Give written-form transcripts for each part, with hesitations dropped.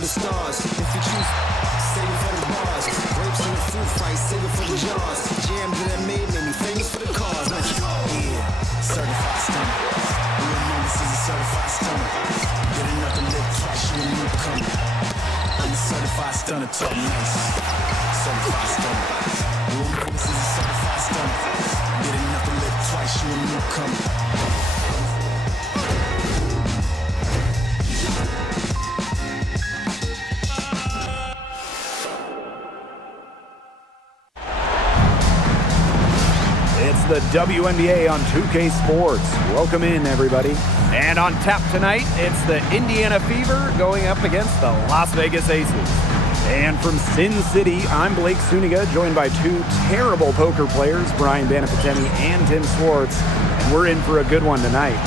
for the stars. If you choose, save it for the bars. Grapes in the fruit fight, save it for the jars. Jams that made me famous for the cars. Yeah, certified stunner. You know this is a certified stunner. Get enough to live twice, you a newcomer. I'm a certified stunner, talk nice. Certified stunner. You know this is a certified stunner. Get enough to live twice, you a newcomer. It's the WNBA on 2K Sports. Welcome in, everybody. And on tap tonight, it's the Indiana Fever going up against the Las Vegas Aces. And from Sin City, I'm Blake Suniga, joined by two terrible poker players, Brian Banafiteni and Tim Swartz. And we're in for a good one tonight.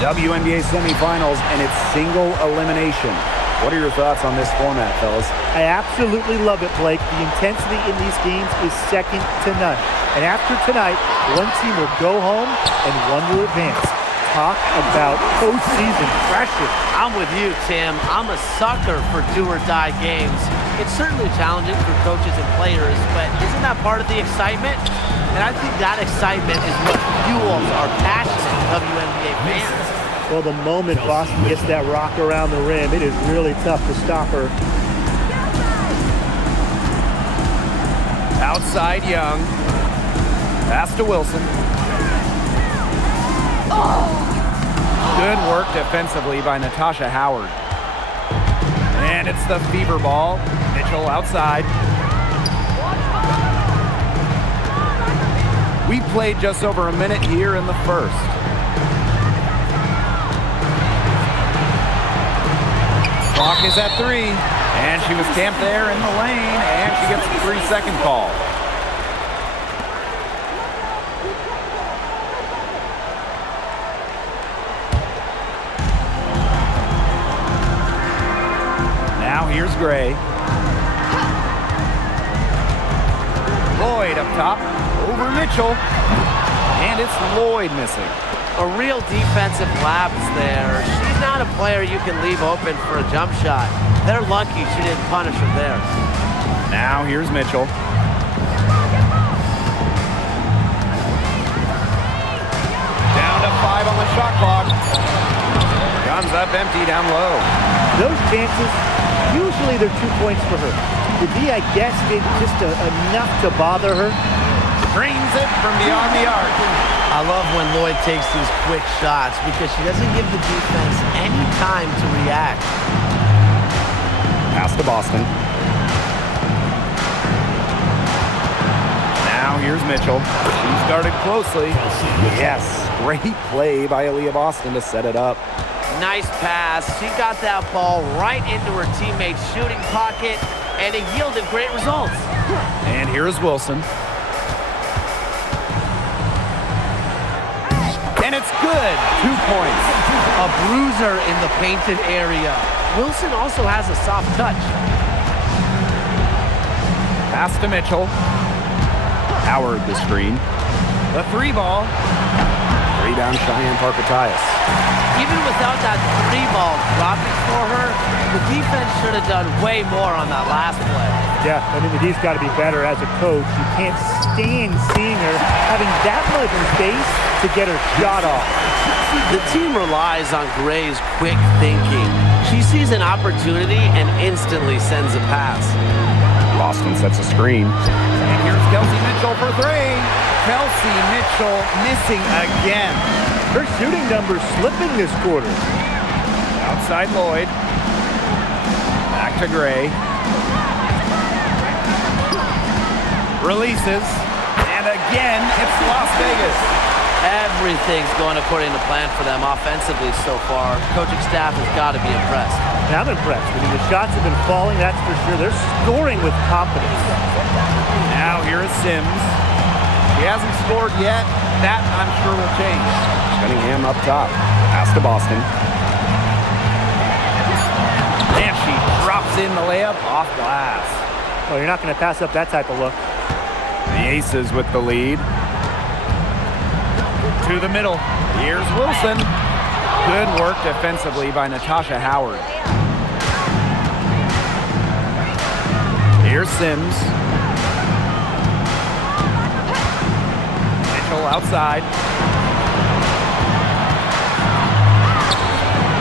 WNBA semifinals, and it's single elimination. What are your thoughts on this format, fellas? I absolutely love it, Blake. The intensity in these games is second to none. And after tonight, one team will go home and one will advance. Talk about postseason pressure. I'm with you, Tim. I'm a sucker for do-or-die games. It's certainly challenging for coaches and players, but isn't that part of the excitement? And I think that excitement is what fuels our passionate WNBA fans. Well, the moment Boston gets that rock around the rim, it is really tough to stop her. Outside Young. Pass to Wilson. Good work defensively by Natasha Howard. And it's the Fever ball. Mitchell outside. We played just over a minute here in the first. Clock is at 3, and she was camped there in the lane, and she gets the 3-second call. Now here's Gray. Lloyd up top, over Mitchell, and it's Lloyd missing. A real defensive lapse there. She's not a player you can leave open for a jump shot. They're lucky she didn't punish her there. Now here's Mitchell. Down to 5 on the shot clock. Guns up empty down low. Those chances, usually they're 2 points for her. The D, I guess, did just enough to bother her. Drains it from beyond the arc. I love when Lloyd takes these quick shots because she doesn't give the defense any time to react. Pass to Boston. Now here's Mitchell. She's guarded closely. Yes, great play by Aaliyah Boston to set it up. Nice pass. She got that ball right into her teammate's shooting pocket, and it yielded great results. And here's Wilson. And it's good. 2 points. A bruiser in the painted area. Wilson also has a soft touch. Pass to Mitchell. Howard the screen. The 3 ball. Rebound Cheyenne Parker-Tyus. Even without that 3 ball dropping for her, the defense should have done way more on that last play. Yeah, I mean, the D's got to be better as a coach. You can't stand seeing her having that much space to get her shot off. The team relies on Gray's quick thinking. She sees an opportunity and instantly sends a pass. Boston sets a screen. And here's Kelsey Mitchell for 3. Kelsey Mitchell missing again. Her shooting numbers slipping this quarter. Outside Lloyd. Back to Gray. Releases. And again, it's Las Vegas. Everything's going according to plan for them offensively so far. Coaching staff has got to be impressed. I'm impressed. I mean, the shots have been falling, that's for sure. They're scoring with confidence. Now here is Sims. She hasn't scored yet. That, I'm sure, will change. Cunningham up top. Pass to Boston. And she drops in the layup off glass. Oh, you're not going to pass up that type of look. The Aces with the lead. To the middle. Here's Wilson. Good work defensively by Natasha Howard. Here's Sims. Mitchell outside.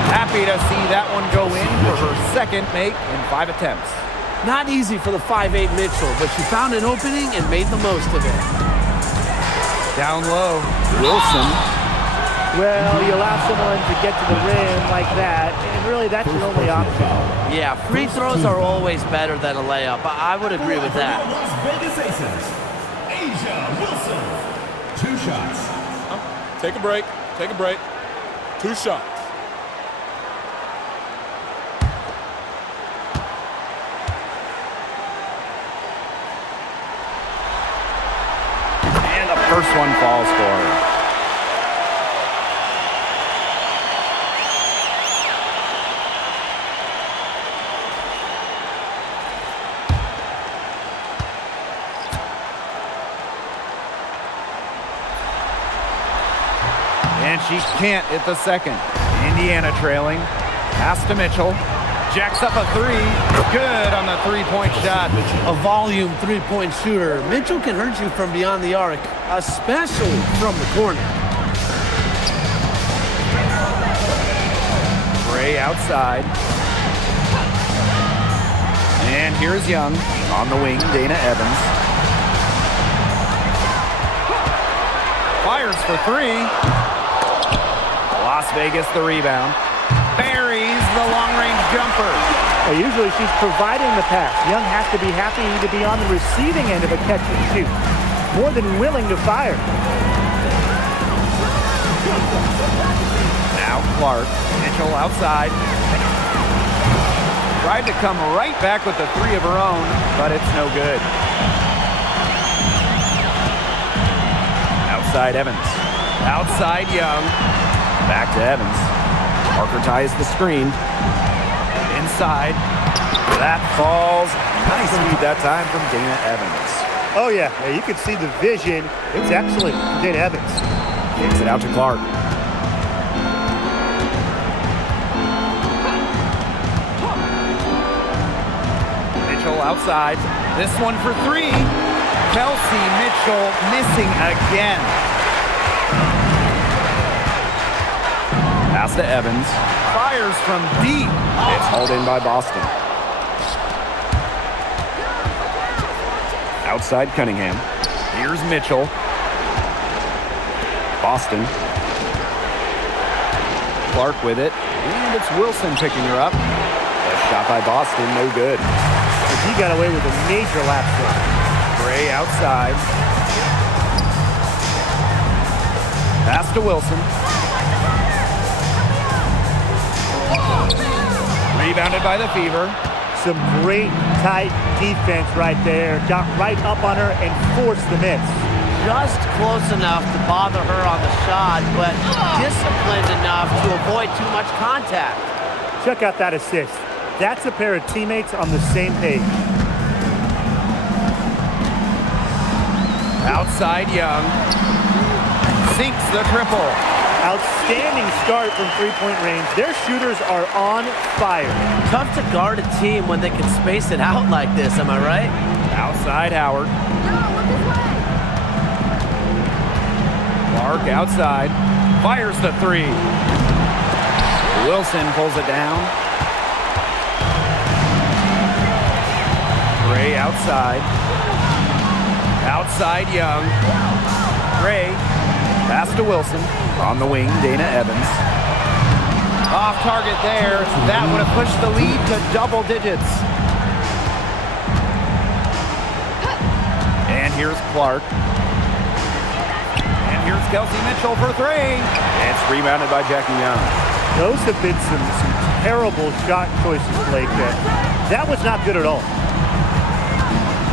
Happy to see that one go in for her second make in 5 attempts. Not easy for the 5'8 Mitchell, but she found an opening and made the most of it. Down low, Wilson. Well, you allow someone to get to the rim like that, and really that's your only option. Yeah, free throws are always better than a layup. I would agree with that. Las Vegas Aces, Asia Wilson. 2 shots. Take a break. Take a break. 2 shots. And the first one falls for her. And she can't hit the second. Indiana trailing. Pass to Mitchell. Jacks up a 3. Good on the 3-point shot. A volume three-point shooter. Mitchell can hurt you from beyond the arc, especially from the corner. Gray outside. And here's Young. On the wing, Dana Evans. Fires for 3. Las Vegas the rebound. Buries the long-range jumper. Well, usually she's providing the pass. Young has to be happy to be on the receiving end of a catch and shoot. More than willing to fire. Now Clark. Mitchell outside. Tried to come right back with the 3 of her own, but it's no good. Outside Evans. Outside Young. Back to Evans. Parker ties the screen. Inside. That falls. Nice lead that time from Dana Evans. Oh, yeah. You can see the vision. It's excellent from Dana Evans. Kicks it out to Clark. Mitchell outside. This one for 3. Kelsey Mitchell missing again. Pass to Evans. Fires from deep. It's hauled in by Boston. Outside Cunningham. Here's Mitchell. Boston. Clark with it. And it's Wilson picking her up. A shot by Boston, no good. He got away with a major lap shot. Gray outside. Pass to Wilson. Rebounded by the Fever. Some great tight defense right there. Got right up on her and forced the miss. Just close enough to bother her on the shot, but disciplined enough to avoid too much contact. Check out that assist. That's a pair of teammates on the same page. Outside Young. Sinks the triple. Outstanding start from three-point range. Their shooters are on fire. Tough to guard a team when they can space it out like this, am I right? Outside Howard. Clark outside. Fires the 3. Wilson pulls it down. Gray outside. Outside Young. Gray. Pass to Wilson. On the wing, Dana Evans. Off target there. That would have pushed the lead to double digits. And here's Clark. And here's Kelsey Mitchell for 3. It's rebounded by Jackie Young. Those have been some terrible shot choices, Blake. That was not good at all.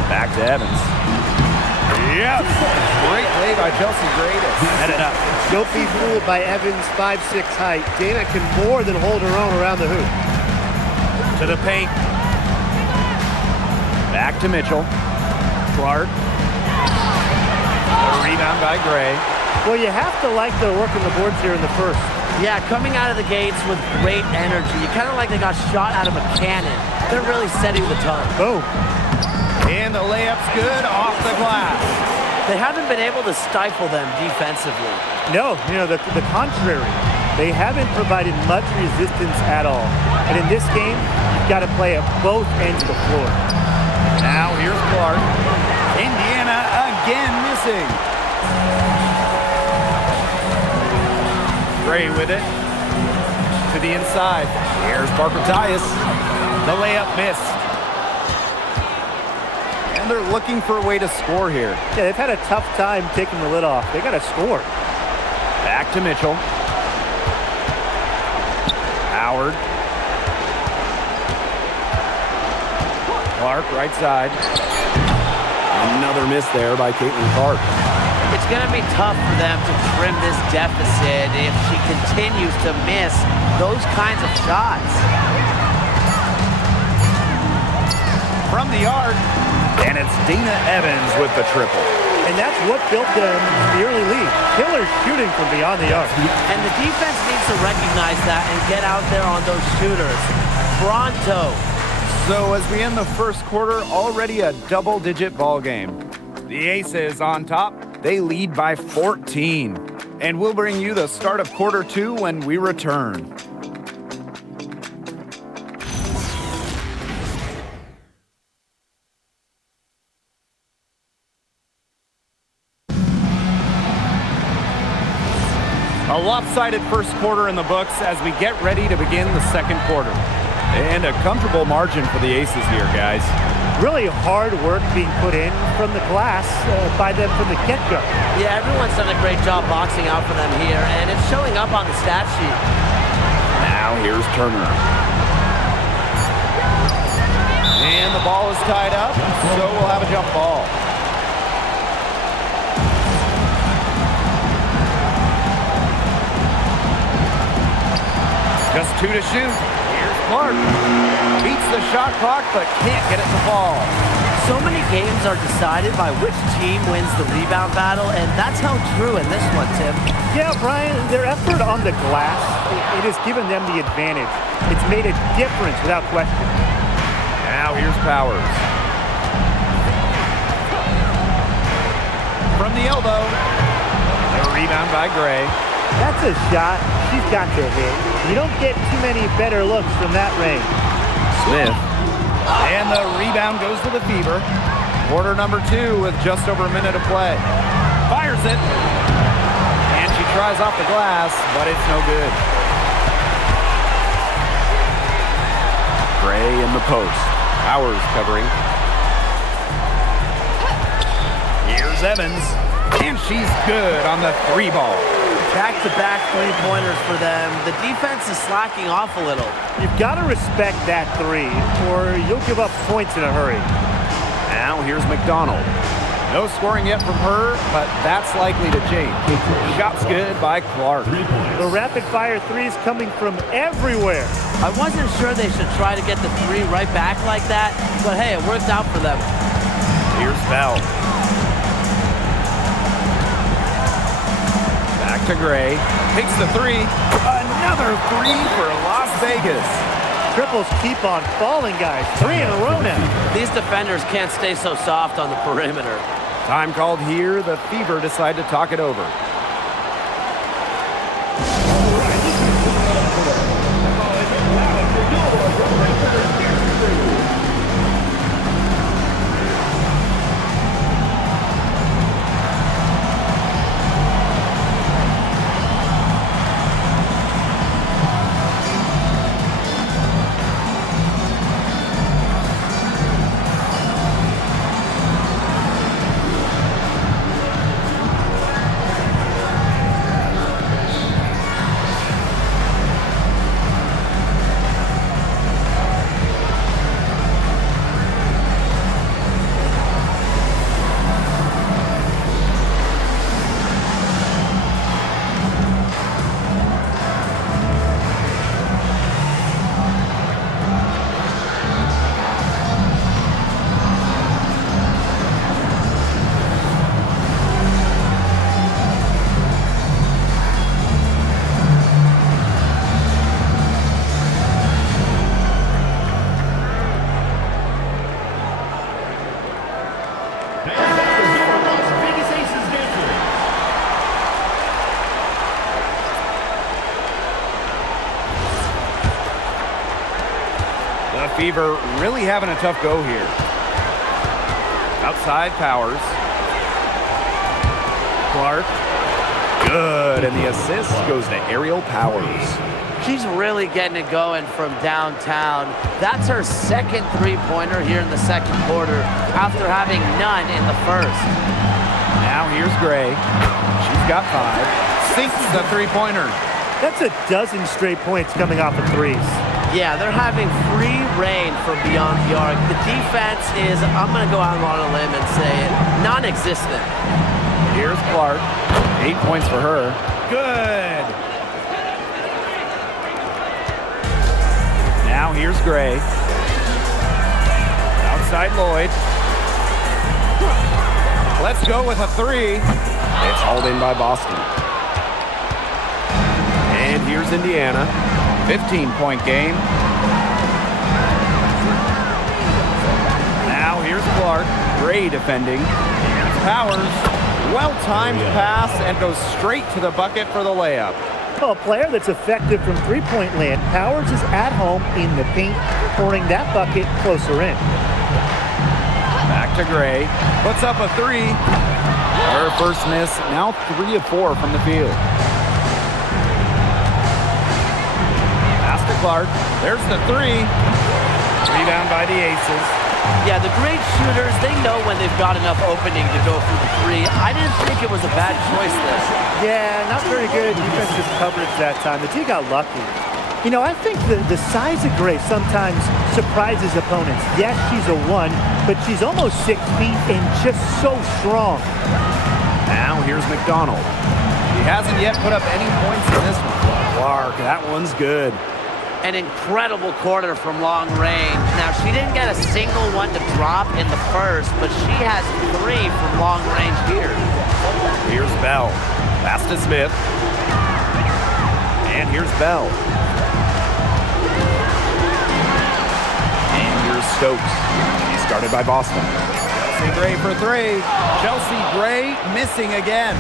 Back to Evans. Yes! Great play by Chelsea Gray to set it up. Don't be fooled by Evans' 5'6" height. Dana can more than hold her own around the hoop. To the paint. Back to Mitchell. Clark. A rebound by Gray. Well, you have to like the work on the boards here in the first. Yeah, coming out of the gates with great energy. You kind of like they got shot out of a cannon. They're really setting the tone. Boom. And the layup's good off the glass. They haven't been able to stifle them defensively. No, the contrary. They haven't provided much resistance at all. And in this game, you've got to play at both ends of the floor. Now here's Clark. Indiana again missing. Gray with it. To the inside. Here's Parker Tyus. The layup missed. And they're looking for a way to score here. Yeah, they've had a tough time taking the lid off. They got to score. Back to Mitchell. Howard. Clark, right side. Another miss there by Caitlin Clark. It's going to be tough for them to trim this deficit if she continues to miss those kinds of shots. From the arc, and it's Dana Evans with the triple. And that's what built them the early lead. Killer shooting from beyond the arc. And the defense needs to recognize that and get out there on those shooters. Pronto. So as we end the first quarter, already a double-digit ball game. The Aces on top. They lead by 14. And we'll bring you the start of quarter two when we return. A lopsided first quarter in the books as we get ready to begin the second quarter. And a comfortable margin for the Aces here, guys. Really hard work being put in from the glass by them from the get-go. Yeah, everyone's done a great job boxing out for them here, and it's showing up on the stat sheet. Now here's Turner. And the ball is tied up, so we'll have a jump ball. Just 2 to shoot. Here's Clark. Beats the shot clock, but can't get it to fall. So many games are decided by which team wins the rebound battle, and that's held true in this one, Tim. Yeah, Brian, their effort on the glass, it has given them the advantage. It's made a difference without question. Now here's Powers. From the elbow. A rebound by Gray. That's a shot she's got to hit. You don't get too many better looks from that range. Smith. And the rebound goes to the Fever. Quarter number 2 with just over a minute to play. Fires it. And she tries off the glass, but it's no good. Gray in the post. Powers covering. Here's Evans. And she's good on the 3 ball. Back-to-back three-pointers for them. The defense is slacking off a little. You've got to respect that 3, or you'll give up points in a hurry. Now here's McDonald. No scoring yet from her, but that's likely to change. Shot's good by Clark. The rapid-fire threes coming from everywhere. I wasn't sure they should try to get the 3 right back like that, but hey, it worked out for them. Here's Bell. Back to Gray. Takes the 3. Another 3 for Las Vegas. Triples keep on falling, guys. 3 in a row now. These defenders can't stay so soft on the perimeter. Time called here. The Fever decide to talk it over. The Fever really having a tough go here. Outside Powers. Clark. Good, and the assist goes to Aerial Powers. She's really getting it going from downtown. That's her second three-pointer here in the second quarter after having none in the first. Now here's Gray. She's got 5. Sinks the three-pointer. That's a dozen straight points coming off of threes. Yeah, they're having free reign from beyond the arc. The defense is, I'm going to go out on a limb and say it, non-existent. Here's Clark. 8 points for her. Good. Now here's Gray. Outside Lloyd. Let's go with a 3. It's hauled in by Boston. And here's Indiana. 15-point game. Now here's Clark. Gray defending. Here's Powers. Well-timed pass and goes straight to the bucket for the layup. Well, a player that's effective from three-point land. Powers is at home in the paint, pouring that bucket closer in. Back to Gray. Puts up a 3. Her first miss. Now 3 of 4 from the field. Pass to Clark. There's the 3. Rebound by the Aces. Yeah, the great shooters, they know when they've got enough opening to go for the 3. I didn't think it was a bad choice there. Yeah, not very good defensive coverage that time. The team got lucky. You know, I think the size of Gray sometimes surprises opponents. Yes, she's a 1, but she's almost 6 feet and just so strong. Now here's McDonald. He hasn't yet put up any points in this one. Clark, that one's good. An incredible quarter from long range. Now, she didn't get a single one to drop in the first, but she has 3 from long range here. Here's Bell. Pass to Smith. And here's Bell. And here's Stokes. He's started by Boston. Chelsea Gray for 3. Chelsea Gray missing again.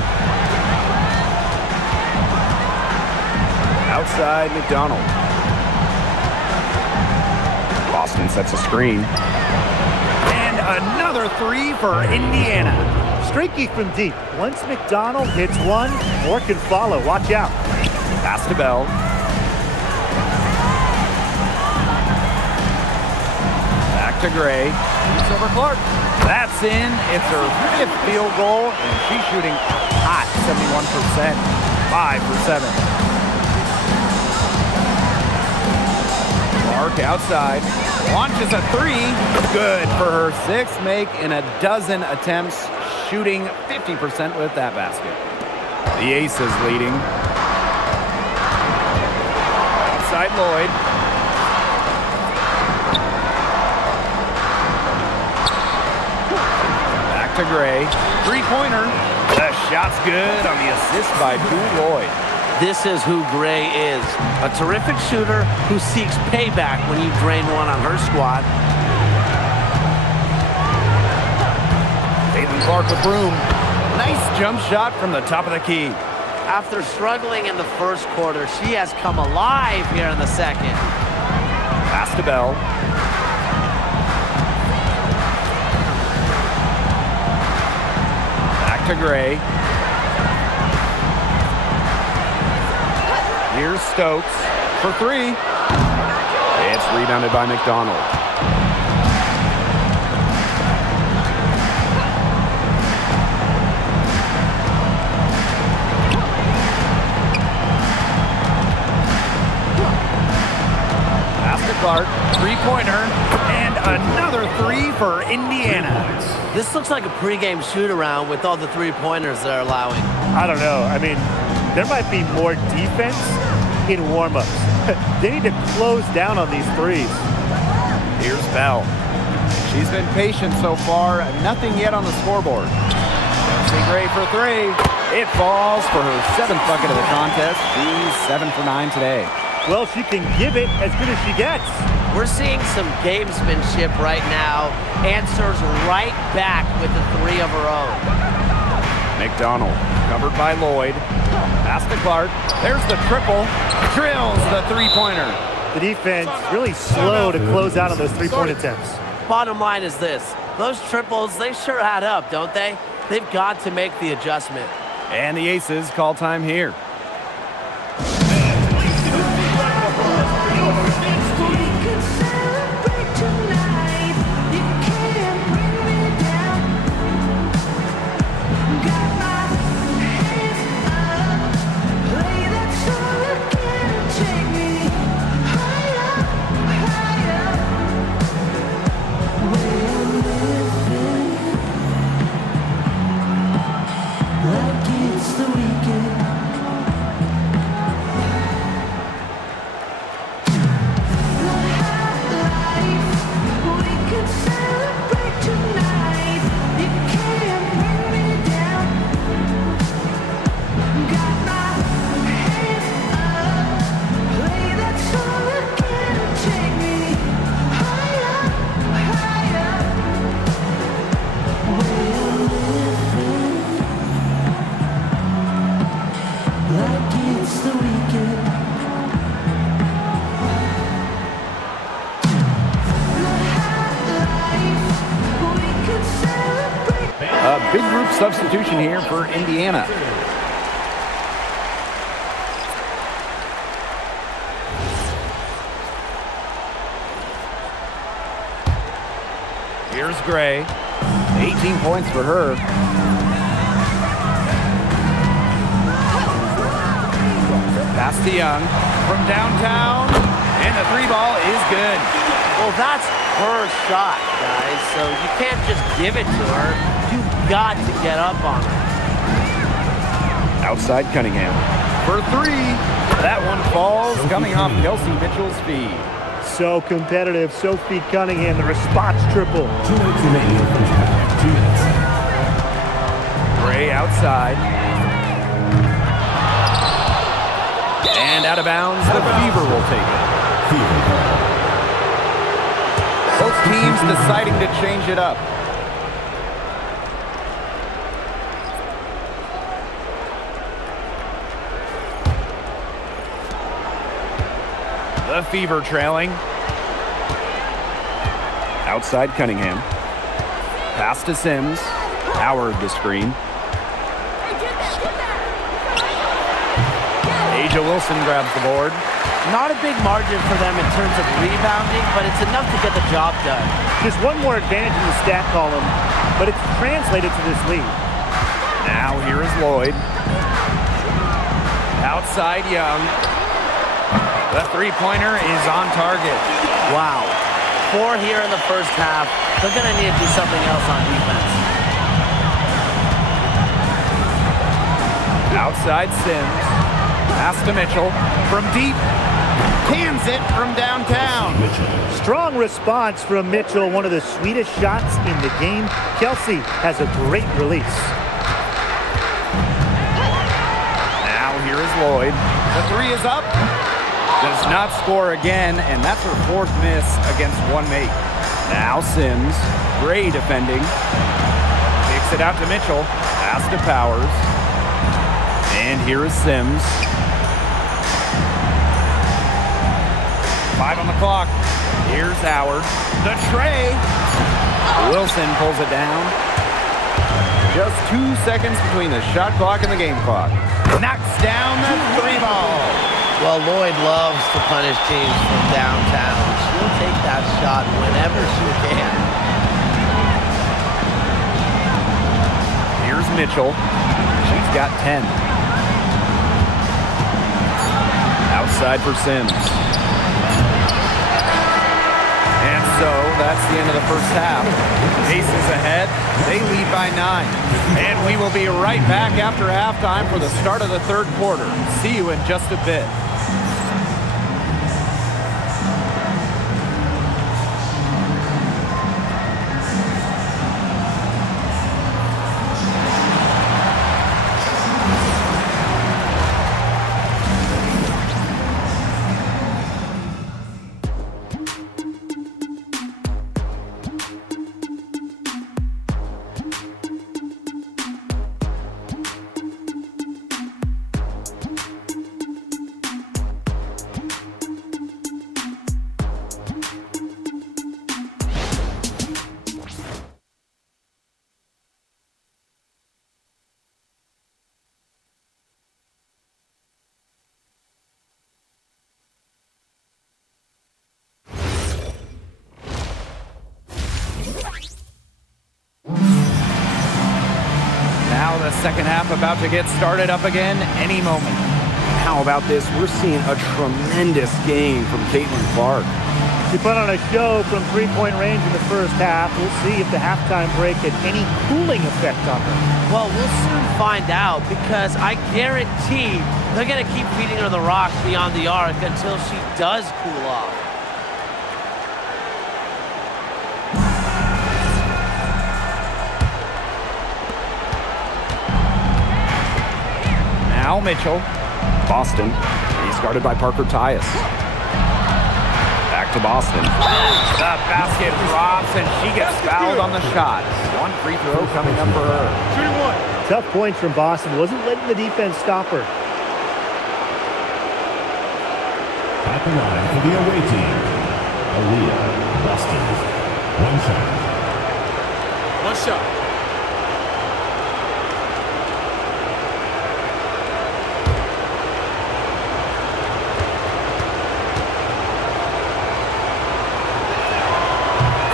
Outside McDonald. Boston sets a screen. And another 3 for Indiana. Streaky from deep. Once McDonald hits one, more can follow. Watch out. Pass to Bell. Back to Gray. Shoots over Clark. That's in. It's her 5th field goal, and she's shooting hot, 71%. 5 for 7. Clark outside. Launches a 3. Good for her 6th make in a dozen attempts. Shooting 50% with that basket. The Aces leading. Outside Lloyd. Back to Gray. 3-pointer. The shot's good on the assist by Drew Lloyd. This is who Gray is. A terrific shooter who seeks payback when you drain one on her squad. Caitlin Clark with room. Nice jump shot from the top of the key. After struggling in the first quarter, she has come alive here in the second. Pass to Bell. Back to Gray. Here's Stokes for 3. It's rebounded by McDonald. Pass to Clark, 3-pointer, and another 3 for Indiana. This looks like a pregame shoot-around with all the 3-pointers they're allowing. I don't know. I mean, there might be more defense in warm-ups. They need to close down on these threes. Here's Bell. She's been patient so far. Nothing yet on the scoreboard. Chelsea Gray for 3. It falls for her 7th bucket of the contest. She's 7 for 9 today. Well, she can give it as good as she gets. We're seeing some gamesmanship right now. Answers right back with the 3 of her own. McDonald covered by Lloyd. Pass to Clark. There's the triple. Drills the 3-pointer. The defense really slow to close out on those three-point attempts. Bottom line is this. Those triples, they sure add up, don't they? They've got to make the adjustment. And the Aces call time here. A big group substitution here for Indiana. Here's Gray. 18 points for her. Pass to Young from downtown, and the three ball is good. Well, that's her shot, guys, so you can't just give it to her. You've got to get up on her. Outside Cunningham for three. That one falls, coming off Kelsey Mitchell's feed. So competitive. Sophie Cunningham, the response triple. 2 minutes remaining. 2 minutes. Gray outside. And out of bounds, the Fever will take it. Both teams deciding to change it up. The Fever trailing. Outside Cunningham. Pass to Sims. Howard the screen. Asia Wilson grabs the board. Not a big margin for them in terms of rebounding, but it's enough to get the job done. Just one more advantage in the stat column, but it's translated to this lead. Now here is Lloyd. Outside Young. The three-pointer is on target. Wow. 4 here in the first half. They're going to need to do something else on defense. Outside Sims. Pass to Mitchell. From deep. Cans it from downtown. Strong response from Mitchell, one of the sweetest shots in the game. Kelsey has a great release. Now here is Lloyd. The three is up. Does not score again, and that's her fourth miss against one mate. Now Sims. Gray defending. Kicks it out to Mitchell. Pass to Powers. And here is Sims. 5 on the clock. Here's Howard. The tray. Wilson pulls it down. Just 2 seconds between the shot clock and the game clock. Knocks down the three ball. Well, Lloyd loves to punish teams from downtown. She'll take that shot whenever she can. Here's Mitchell. She's got 10. Outside for Sims. And so that's the end of the first half. Aces ahead. They lead by 9. And we will be right back after halftime for the start of the third quarter. See you in just a bit. the second half about to get started up again any moment. How about this? We're seeing a tremendous game from Caitlin Clark. She put on a show from three-point range in the first half. We'll see if the halftime break had any cooling effect on her. Well, we'll soon find out because I guarantee they're going to keep feeding her the rock beyond the arc until she does cool off. Now Mitchell. Boston. He's guarded by Parker Tyus. Back to Boston. The basket drops, and she gets fouled on the shot. One free throw coming up for her. Shooting one. Tough points from Boston. Wasn't letting the defense stop her. At the line for the away team, Aaliyah, Boston. One shot. One shot.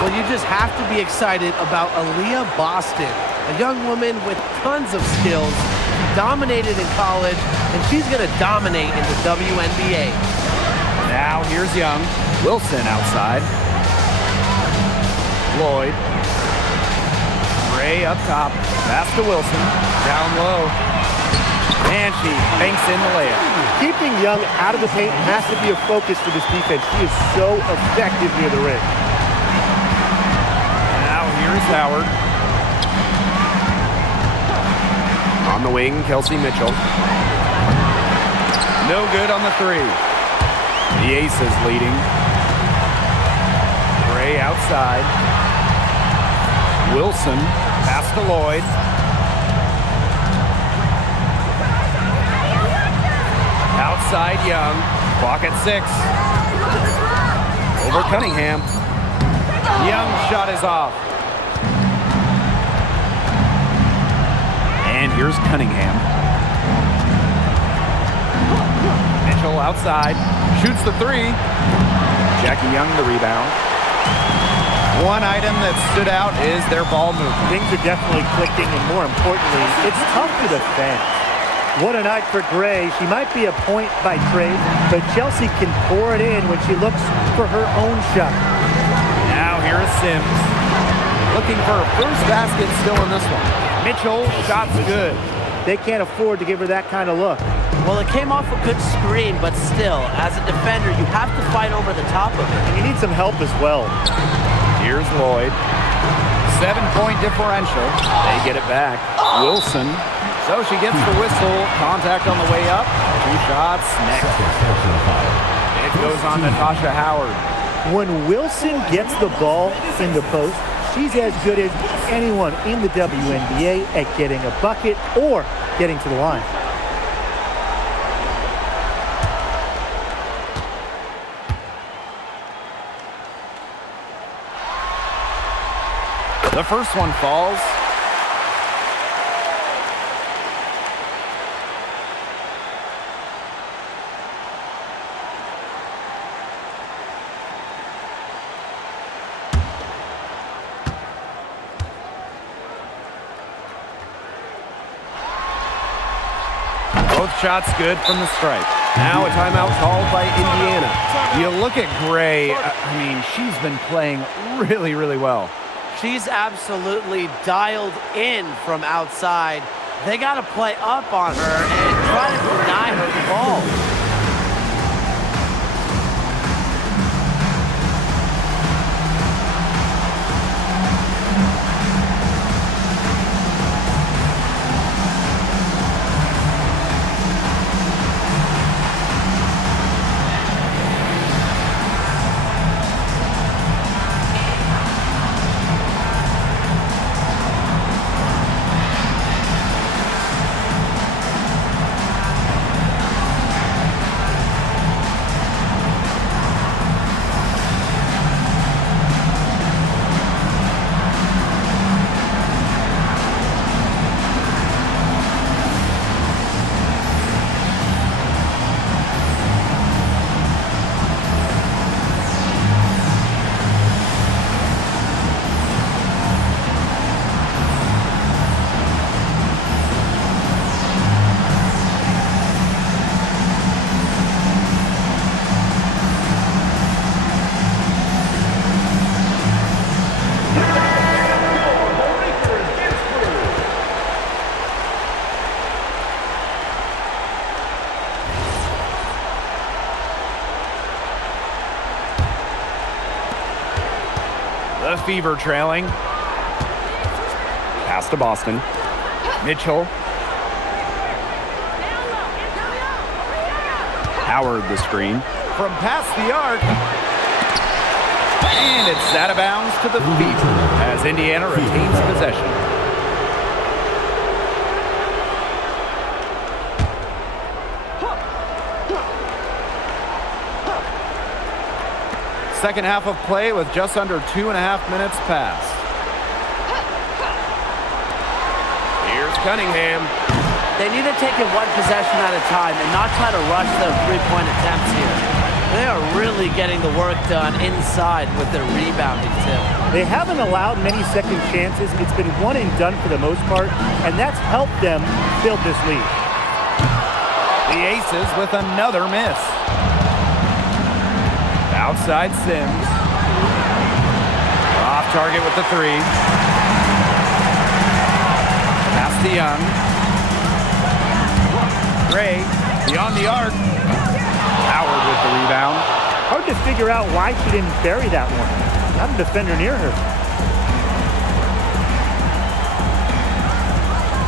Well, you just have to be excited about Aaliyah Boston, a young woman with tons of skills, dominated in college, and she's going to dominate in the WNBA. Now here's Young. Wilson outside. Lloyd. Ray up top. Pass to Wilson. Down low. And she banks in the layup. Keeping Young out of the paint has to be a focus for this defense. She is so effective near the rim. Here's Howard. On the wing, Kelsey Mitchell. No good on the three. The Aces leading. Gray outside. Wilson, pass to Lloyd. Outside Young. Clock at 6. Over Cunningham. Young's shot is off. And here's Cunningham. Mitchell outside. Shoots the three. Jackie Young the rebound. One item that stood out is their ball movement. Things are definitely clicking, and more importantly, it's tough to defend. What a night for Gray. She might be a point by trade, but Chelsea can pour it in when she looks for her own shot. Now here is Sims. Looking for her first basket still in this one. Mitchell, shot's good. They can't afford to give her that kind of look. Well, it came off a good screen, but still, as a defender, you have to fight over the top of it. And you need some help as well. Here's Lloyd. 7-point differential. They get it back. Wilson. So she gets the whistle. Contact on the way up. 2 shots next. It goes on to Tasha Howard. When Wilson gets the ball in the post, she's as good as anyone in the WNBA at getting a bucket or getting to the line. The first one falls. Both shots good from the stripe. Now a timeout called by Indiana. You look at Gray, I mean, she's been playing really, really well. She's absolutely dialed in from outside. They got to play up on her and try to deny her the ball. The Fever trailing. Pass to Boston. Mitchell. Howard the screen. From past the arc. And it's out of bounds to the Fever as Indiana retains possession. Second half of play with just under 2.5 minutes passed. Here's Cunningham. They need to take it one possession at a time and not try to rush their three-point attempts here. They are really getting the work done inside with their rebounding, too. They haven't allowed many second chances. It's been one and done for the most part, and that's helped them build this lead. The Aces with another miss. Outside Sims. Off target with the three. Pass to Young. Gray beyond the arc. Howard with the rebound. Hard to figure out why she didn't bury that one. Not a defender near her.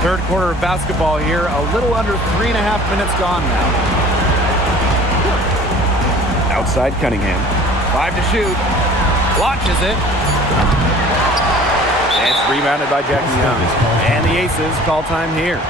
Third quarter of basketball here. A little under 3.5 minutes gone now. Outside Cunningham. 5 to shoot. Launches it. It's rebounded by Jackie Young. And the Aces call time here.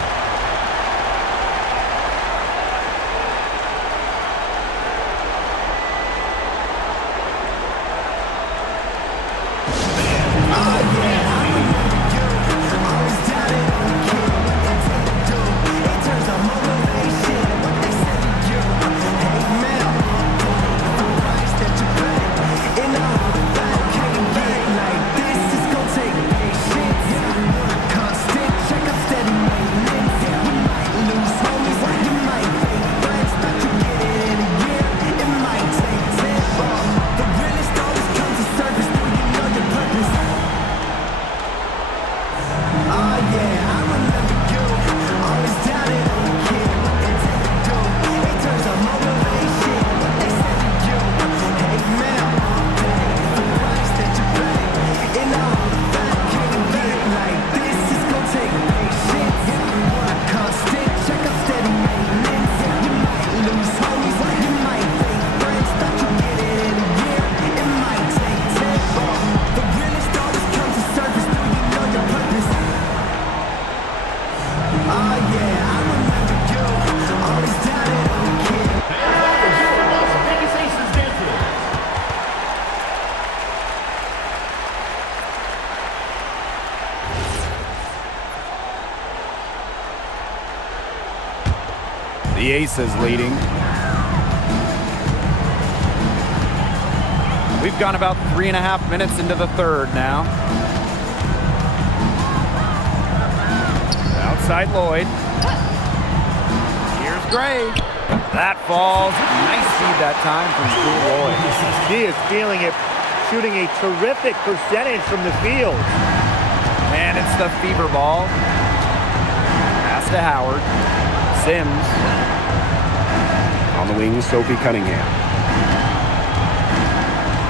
The Aces leading. We've gone about 3.5 minutes into the third now. Outside Lloyd. Here's Gray. That falls. Nice feed that time from Drew Lloyd. She is feeling it, shooting a terrific percentage from the field. And it's the Fever ball. Pass to Howard. Sims. On the wing, Sophie Cunningham.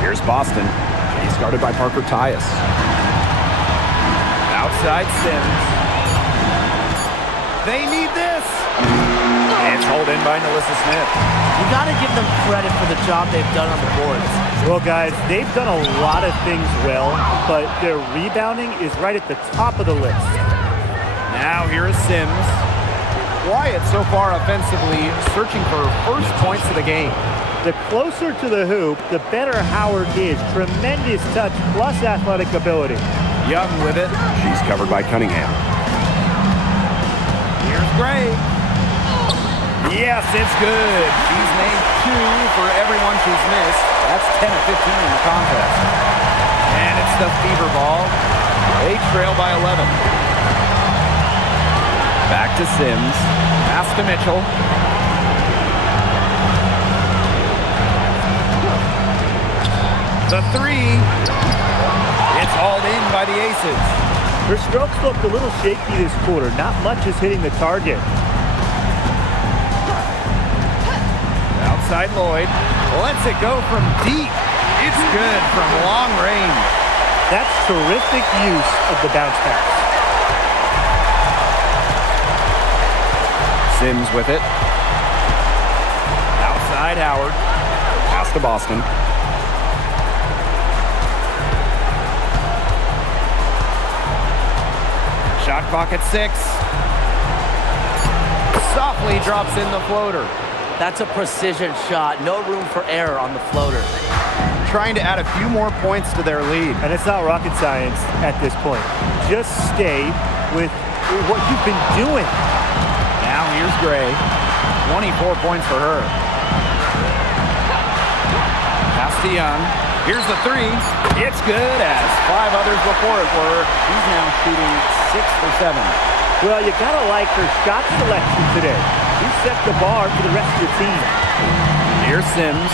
Here's Boston. He's guarded by Parker Tyus. Outside Sims. They need this. It's hauled in by Nalissa Smith. You got to give them credit for the job they've done on the boards. Well, guys, they've done a lot of things well, but their rebounding is right at the top of the list. Now here is Sims. Quiet so far offensively, searching for first points of the game. The closer to the hoop, the better Howard is. Tremendous touch plus athletic ability. Young with it. She's covered by Cunningham. Here's Gray. Yes, it's good. She's made 2 for everyone she's missed. That's 10 of 15 in the contest. And it's the Fever ball. They trail by 11. Back to Sims. Pass to Mitchell. The three. It's hauled in by the Aces. Her strokes looked a little shaky this quarter. Not much is hitting the target. Outside Lloyd. Lets it go from deep. It's good from long range. That's terrific use of the bounce pass. Sims with it. Outside Howard. Pass to Boston. Shot clock at 6. Softly drops in the floater. That's a precision shot. No room for error on the floater. Trying to add a few more points to their lead. And it's not rocket science at this point. Just stay with what you've been doing. Now here's Gray. 24 points for her. Pass to Young. Here's the 3. It's good, as 5 others before it were. He's now shooting 6 for 7. Well, you gotta like her shot selection today. You set the bar for the rest of your team. Here's Sims.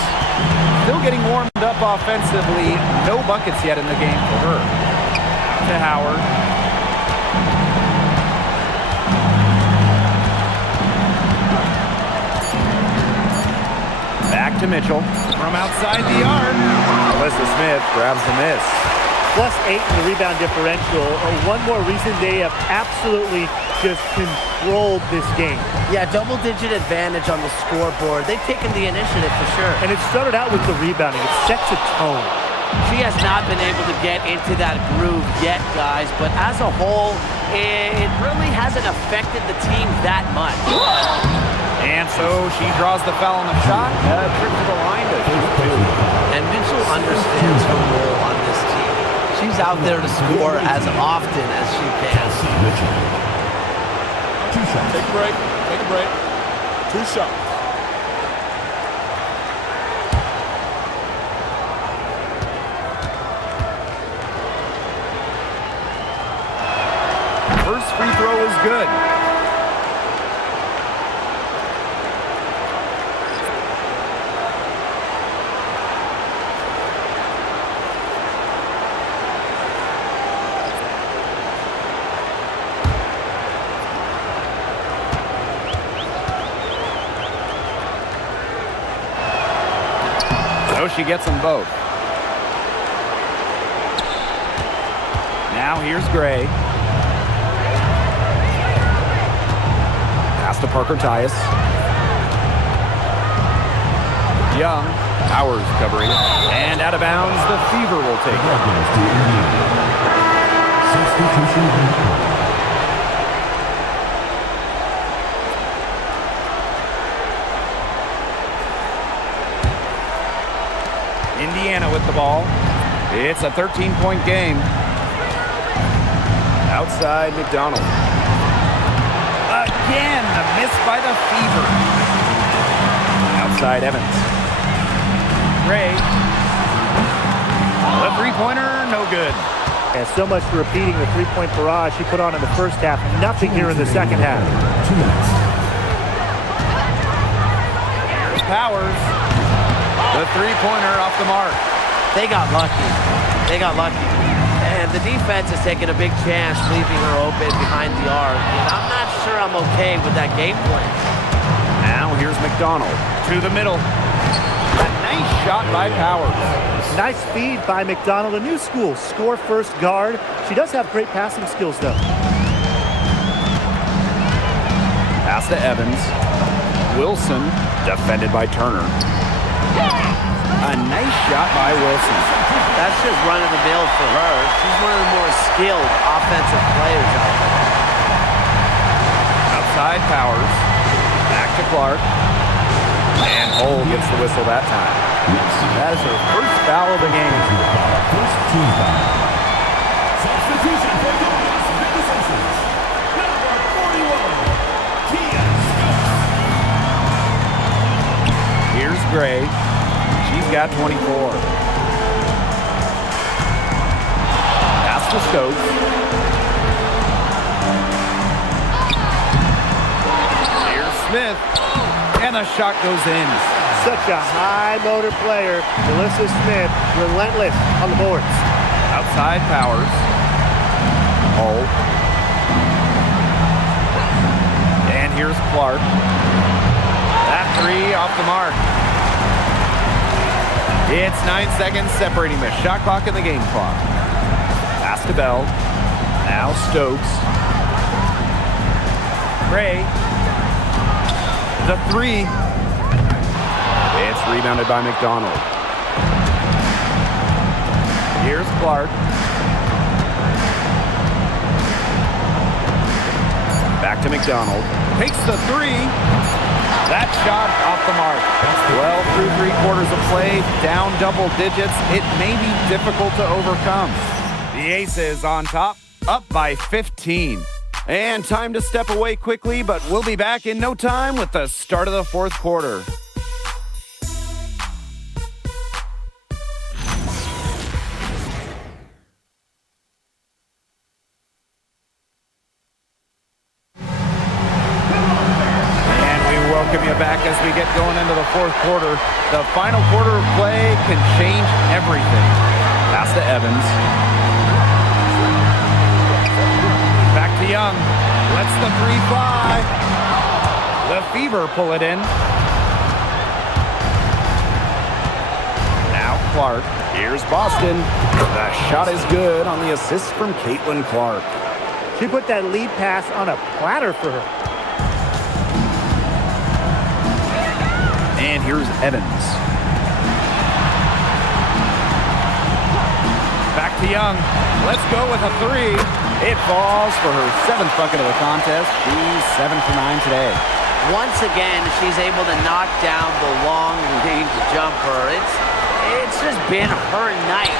Still getting warmed up offensively. No buckets yet in the game for her. To Howard. Back to Mitchell. From outside the arc. Alyssa Smith grabs the miss. +8 in the rebound differential. One more reason they have absolutely just controlled this game. Yeah, double-digit advantage on the scoreboard. They've taken the initiative for sure. And it started out with the rebounding. It sets a tone. She has not been able to get into that groove yet, guys, but as a whole, it really hasn't affected the team that much. And so she draws the foul on the shot. Trip to the line to shoot 2. And Mitchell understands her role on this team. She's out there to score as often as she can. Two shots. Take a break. Take a break. 2 shots. First free throw is good. So she gets them both. Now here's Gray. Pass to Parker Tyus. Young. Powers covering it. And out of bounds, the Fever will take it. Substitution. Indiana with the ball. It's a 13-point game. Outside McDonald. Again, a miss by the Fever. Outside Evans. Gray. The three-pointer, no good. And so much for repeating the three-point barrage she put on in the first half. Nothing here in the second half. 2 minutes. Here's Powers. The three-pointer off the mark. They got lucky. They got lucky. And the defense is taking a big chance leaving her open behind the arc. And I'm not sure I'm okay with that game plan. Now here's McDonald to the middle. A nice shot by Powers. Nice feed by McDonald. A new school. Score first guard. She does have great passing skills, though. Pass to Evans. Wilson, defended by Turner. A nice shot by Wilson. That's just run-of-the-mill for her. She's one of the more skilled offensive players out there. Outside Powers. Back to Clark. And Hull gets the whistle that time. That is her first foul of the game. First team foul. Substitution for the Las Vegas Aces. Number 41, Tia Stokes. Here's Gray. She's got 24. Pass to Stokes. Here's Smith. And the shot goes in. Such a high motor player. Alyssa Smith, relentless on the boards. Outside Powers. Hull. And here's Clark. That 3 off the mark. It's 9 seconds separating the shot clock and the game clock. Pass to Bell. Now Stokes. Gray. The three. It's rebounded by McDonald. Here's Clark. Back to McDonald. Takes the three. That shot off the mark. Well, through 3/4 of play, down double digits. It may be difficult to overcome. The Aces on top, up by 15. And time to step away quickly, but we'll be back in no time with the start of the 4th quarter. Welcome you back as we get going into the 4th quarter. The final quarter of play can change everything. Pass to Evans. Back to Young. Lets the three fly. The Fever pull it in. Now Clark. Here's Boston. The shot is good on the assist from Caitlin Clark. She put that lead pass on a platter for her. And here's Evans. Back to Young. Let's go with a three. It falls for her 7th bucket of the contest. She's 7 for 9 today. Once again, she's able to knock down the long-range jumper. It's just been her night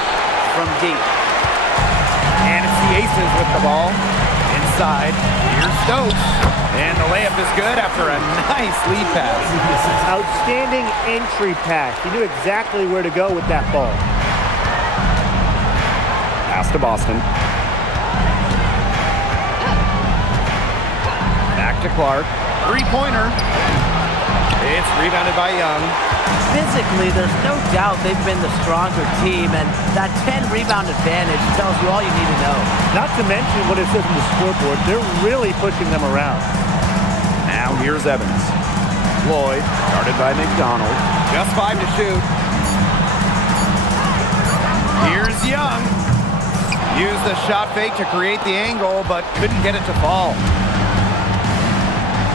from deep. And it's the Aces with the ball. Inside. Here's Stokes. And the layup is good after a nice lead pass. Outstanding entry pass. He knew exactly where to go with that ball. Pass to Boston. Back to Clark. Three-pointer. It's rebounded by Young. Physically, there's no doubt they've been the stronger team, and that 10-rebound advantage tells you all you need to know. Not to mention what it says on the scoreboard. They're really pushing them around. Now here's Evans. Lloyd, guarded by McDonald. Just 5 to shoot. Here's Young. Used the shot fake to create the angle, but couldn't get it to fall.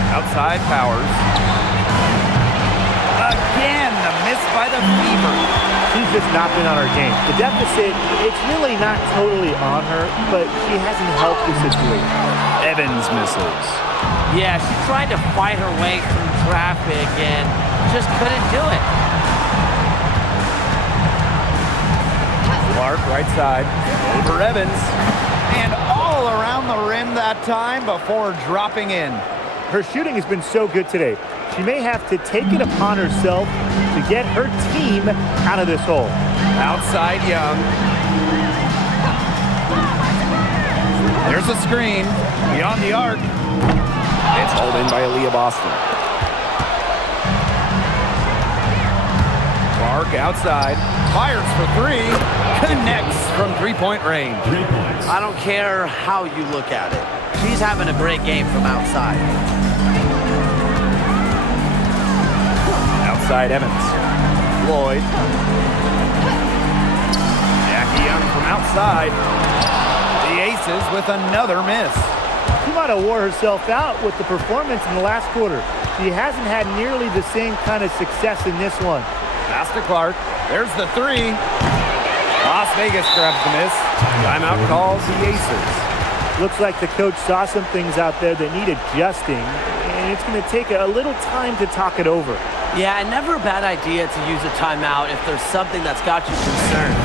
Outside Powers. Again, the miss by the Fever. She's just not been on her game. The deficit, it's really not totally on her, but she hasn't helped the situation. Evans misses. Yeah, she tried to fight her way through traffic and just couldn't do it. Clark, right side, over Evans. And all around the rim that time before dropping in. Her shooting has been so good today. She may have to take it upon herself to get her team out of this hole. Outside Young. There's a screen. Beyond the arc. It's hauled in by Aaliyah Boston. Clark outside. Fires for three. Connects from three-point range. I don't care how you look at it. She's having a great game from outside. Outside Evans. Lloyd. Jackie Young from outside. The Aces with another miss. She might have wore herself out with the performance in the last quarter. She hasn't had nearly the same kind of success in this one. Pass to Clark. There's the three. Las Vegas grabs the miss. Timeout calls the Aces. Looks like the coach saw some things out there that need adjusting, and it's going to take a little time to talk it over. Yeah, and never a bad idea to use a timeout if there's something that's got you concerned.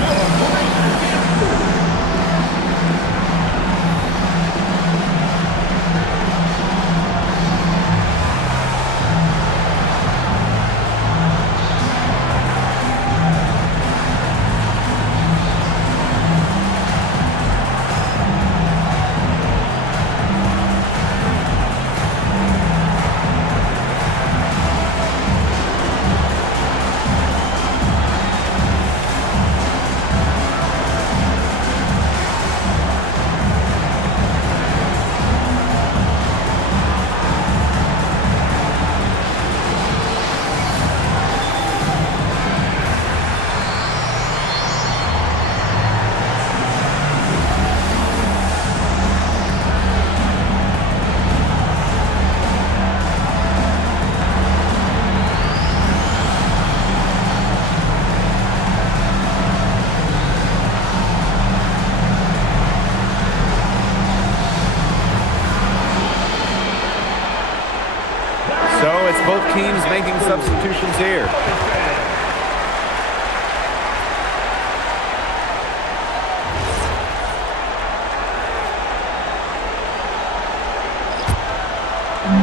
teams making substitutions here.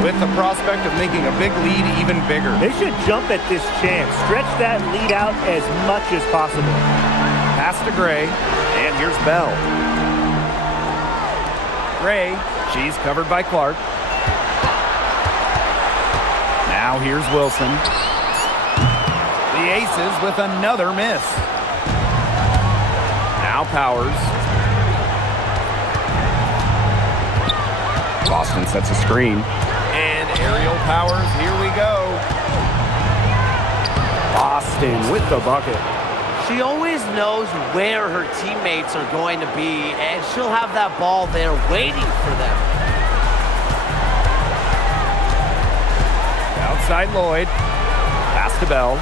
With the prospect of making a big lead even bigger. They should jump at this chance. Stretch that lead out as much as possible. Pass to Gray, and here's Bell. Gray, she's covered by Clark. Now here's Wilson. The Aces with another miss. Now Powers. Boston sets a screen. And aerial Powers, here we go. Boston with the bucket. She always knows where her teammates are going to be, and she'll have that ball there waiting for them. Outside Lloyd. Pass to Bell.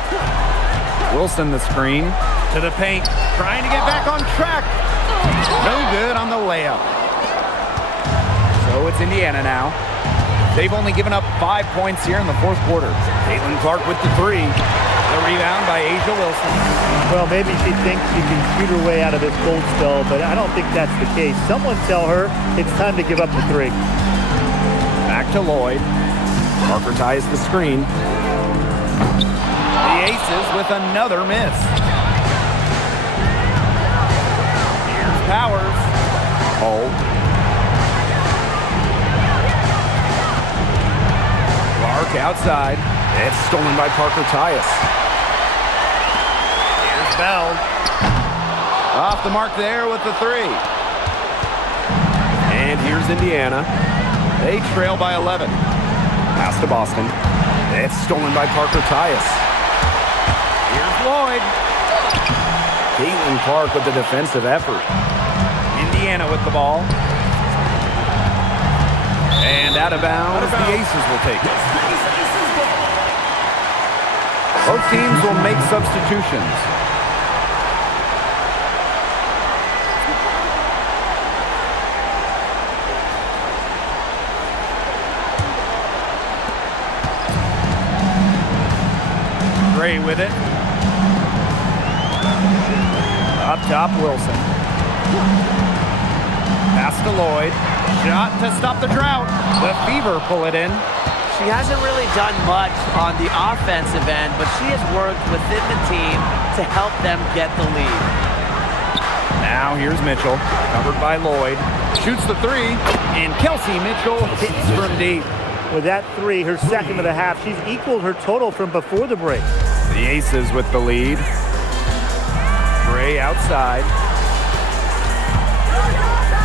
Wilson the screen. To the paint. Trying to get back on track. No good on the layup. So it's Indiana now. They've only given up 5 points here in the fourth quarter. Caitlin Clark with the three. The rebound by Asia Wilson. Well, maybe she thinks she can shoot her way out of this cold spell, but I don't think that's the case. Someone tell her it's time to give up the three. Back to Lloyd. Parker ties the screen. The Aces with another miss. Here's Powers. Hold. Clark outside. It's stolen by Parker Tyus. Here's Bell. Off the mark there with the three. And here's Indiana. They trail by 11. Pass to Boston. It's stolen by Parker Tyus. Here's Lloyd. Caitlin Clark with the defensive effort. Indiana with the ball. And out of bounds, the Aces will take it. Both teams will make substitutions. Gray with it. Up top, Wilson. Pass to Lloyd. Shot to stop the drought. The Fever pull it in. She hasn't really done much on the offensive end, but she has worked within the team to help them get the lead. Now here's Mitchell, covered by Lloyd. Shoots the three, and Kelsey Mitchell hits from deep. With that three, her second of the half, she's equaled her total from before the break. The Aces with the lead. Gray outside.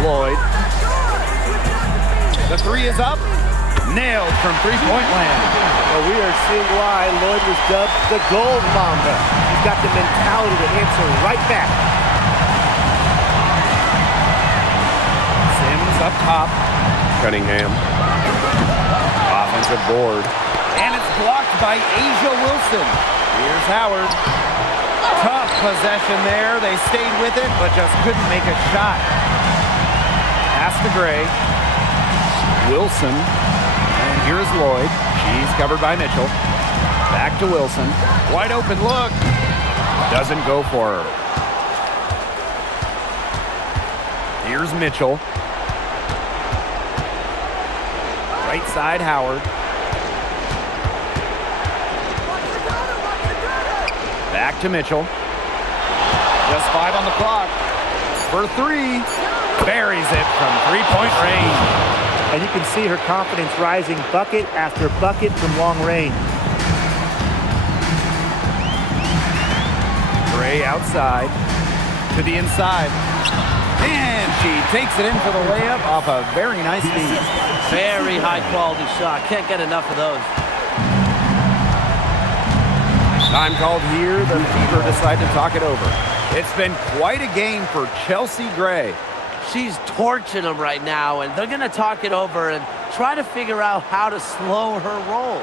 Lloyd. The three is up. Nailed from three-point land. Well, we are seeing why Lloyd was dubbed the Gold Mamba. He's got the mentality to answer right back. Sims up top. Cunningham. Offensive board. And it's blocked by Asia Wilson. Here's Howard. Tough possession there. They stayed with it, but just couldn't make a shot. Pass to Gray. Wilson. And here's Lloyd. She's covered by Mitchell. Back to Wilson. Wide open look. Doesn't go for her. Here's Mitchell. Right side, Howard. Back to Mitchell. Just 5 on the clock. For three. Buries it from three-point range. And you can see her confidence rising bucket after bucket from long range. Gray outside to the inside. And she takes it in for the layup off a very nice feed. Very high-quality shot. Can't get enough of those. Time called here. The Fever decide to talk it over. It's been quite a game for Chelsea Gray. She's torching them right now, and they're going to talk it over and try to figure out how to slow her roll.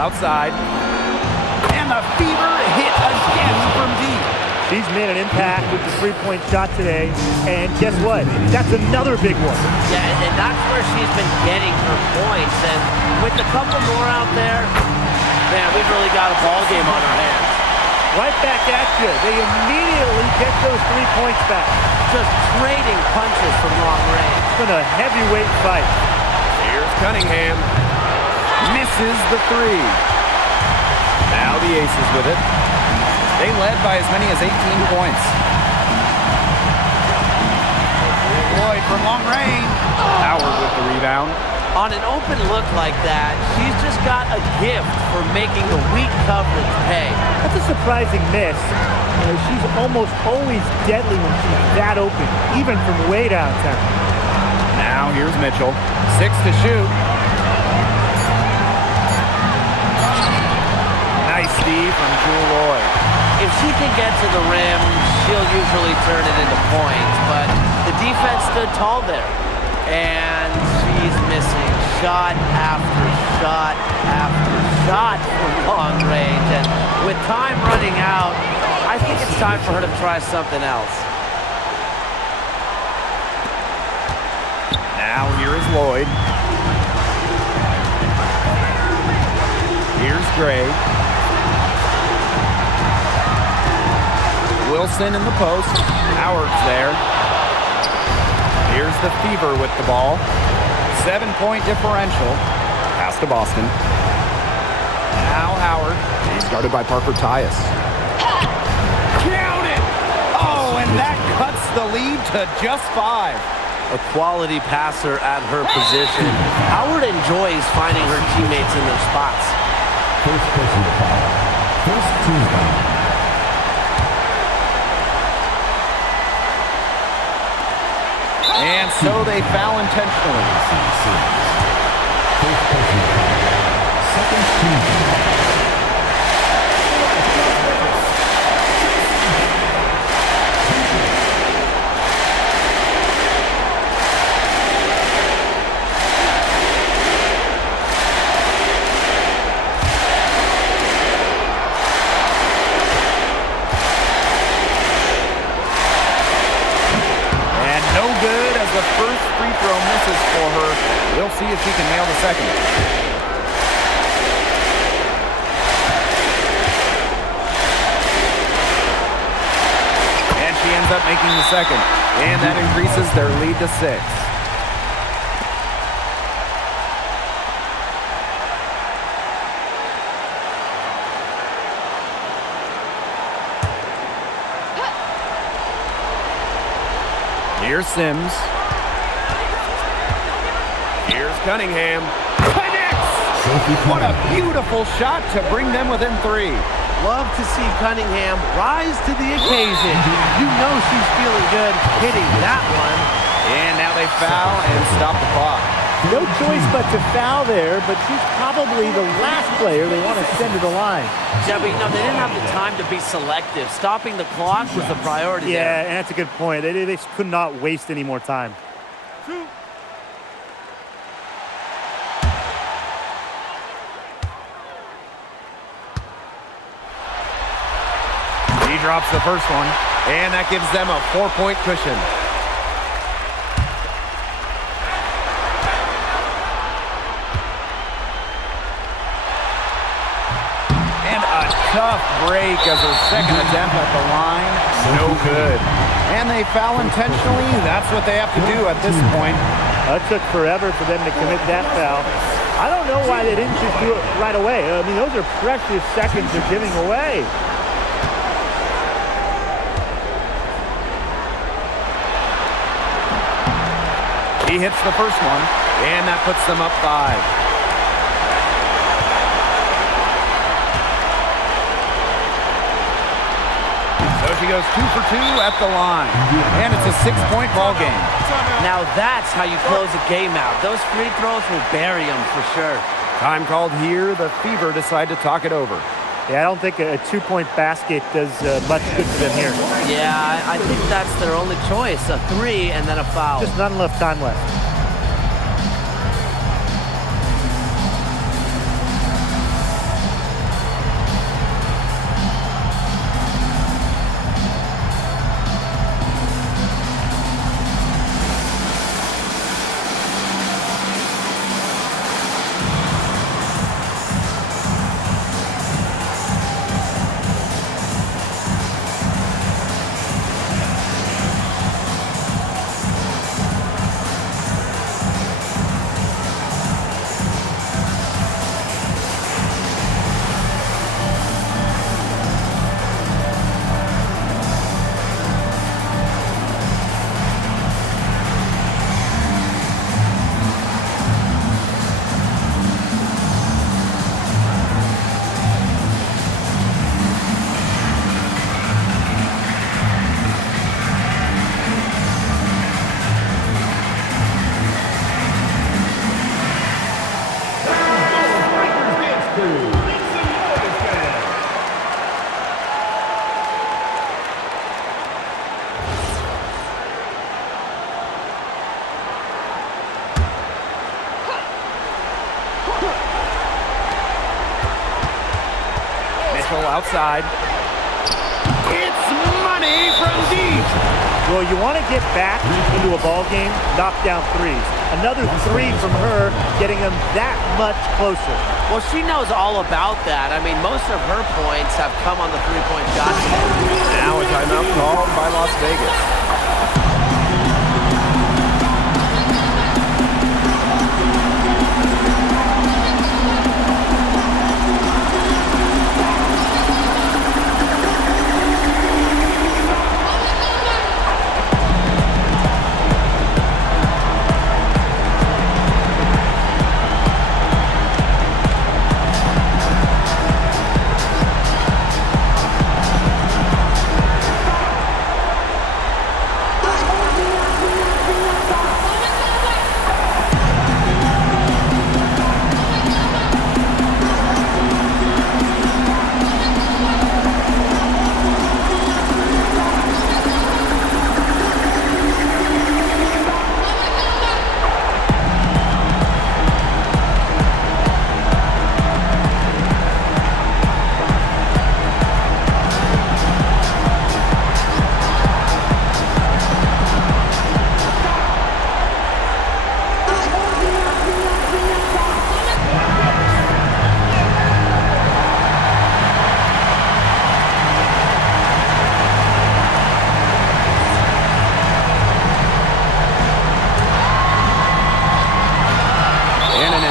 outside. And the Fever hit again from deep. She's made an impact with the three-point shot today, and guess what? That's another big one. Yeah, and that's where she's been getting her points. And with a couple more out there, man, we've really got a ball game on our hands. Right back at you. They immediately get those 3 points back. Just trading punches from long range. It's been a heavyweight fight. Here's Cunningham. Misses the three. Now the Aces with it. They led by as many as 18 points. Lloyd from long range. Howard with the rebound. On an open look like that, she's just got a gift for making the weak coverage pay. That's a surprising miss. She's almost always deadly when she's that open, even from way downtown. Now here's Mitchell. 6 to shoot. Nice Steve from Jewel Lloyd. If she can get to the rim, she'll usually turn it into points, but the defense stood tall there. And she's missing shot after shot after shot from long range. And with time running out, I think it's time for her to try something else. Now here is Lloyd. Here's Gray. Wilson in the post. Howard's there. Here's the Fever with the ball. 7-point differential. Pass to Boston. Now Howard. He's guarded by Parker Tyus. Count it! Oh, and that cuts the lead to just 5. A quality passer at her position. Howard enjoys finding her teammates in their spots. First personal foul. First team foul. And so they foul intentionally. First personal foul. Second team foul. The first free throw misses for her. We'll see if she can nail the second. And she ends up making the second. And that increases their lead to 6. Here's Sims. Here's Cunningham. Connects! What a beautiful shot to bring them within 3. Love to see Cunningham rise to the occasion. You know she's feeling good hitting that one. And now they foul and stop the clock. No choice but to foul there, but she's probably the last player they want to send to the line. Yeah, but they didn't have the time to be selective. Stopping the clock was the priority there. Yeah, and that's a good point. They could not waste any more time. He drops the first one, and that gives them a 4-point cushion. Tough break as her second attempt at the line. No good. And they foul intentionally. That's what they have to do at this point. It took forever for them to commit that foul. I don't know why they didn't just do it right away. I mean, those are precious seconds they're giving away. He hits the first one, and that puts them up 5. She goes 2 for 2 at the line. And it's a 6-point ball game. Now that's how you close a game out. Those free throws will bury them for sure. Time called here. The Fever decide to talk it over. Yeah, I don't think a 2-point basket does much good for them here. Yeah, I think that's their only choice. A 3 and then a foul. Just not enough time left. Marshall outside. It's money from deep. Well, you want to get back into a ball game, knock down threes. Another three from her, getting them that much closer. Well, she knows all about that. I mean, most of her points have come on the three-point shot. Now a timeout called by Las Vegas.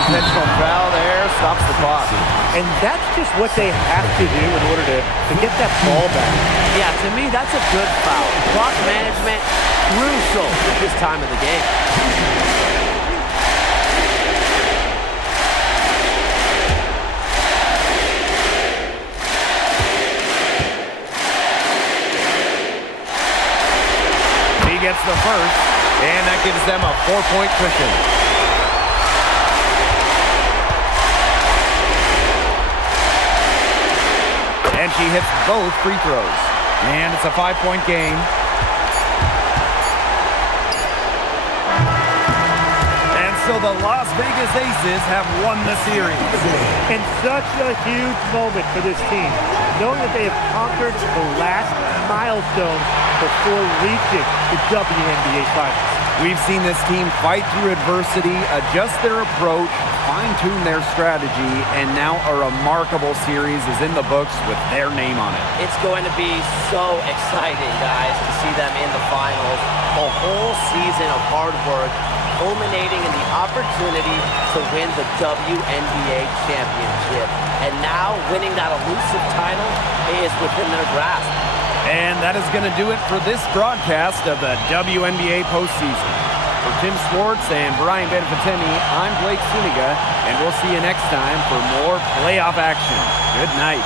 Intentional foul there, stops the clock. And that's just what they have to do in order to get that ball back. Yeah, to me, that's a good foul. Clock management, crucial at this time of the game. He gets the first, and that gives them a 4-point cushion. And she hits both free throws. And it's a 5-point game. And so the Las Vegas Aces have won the series. And such a huge moment for this team, knowing that they have conquered the last milestone before reaching the WNBA Finals. We've seen this team fight through adversity, adjust their approach, fine-tune their strategy, and now a remarkable series is in the books with their name on it. It's going to be so exciting, guys, to see them in the finals. A whole season of hard work culminating in the opportunity to win the WNBA championship. And now winning that elusive title is within their grasp. And that is going to do it for this broadcast of the WNBA postseason. For Tim Swartz and Brian Benfitini, I'm Blake Suniga, and we'll see you next time for more playoff action. Good night.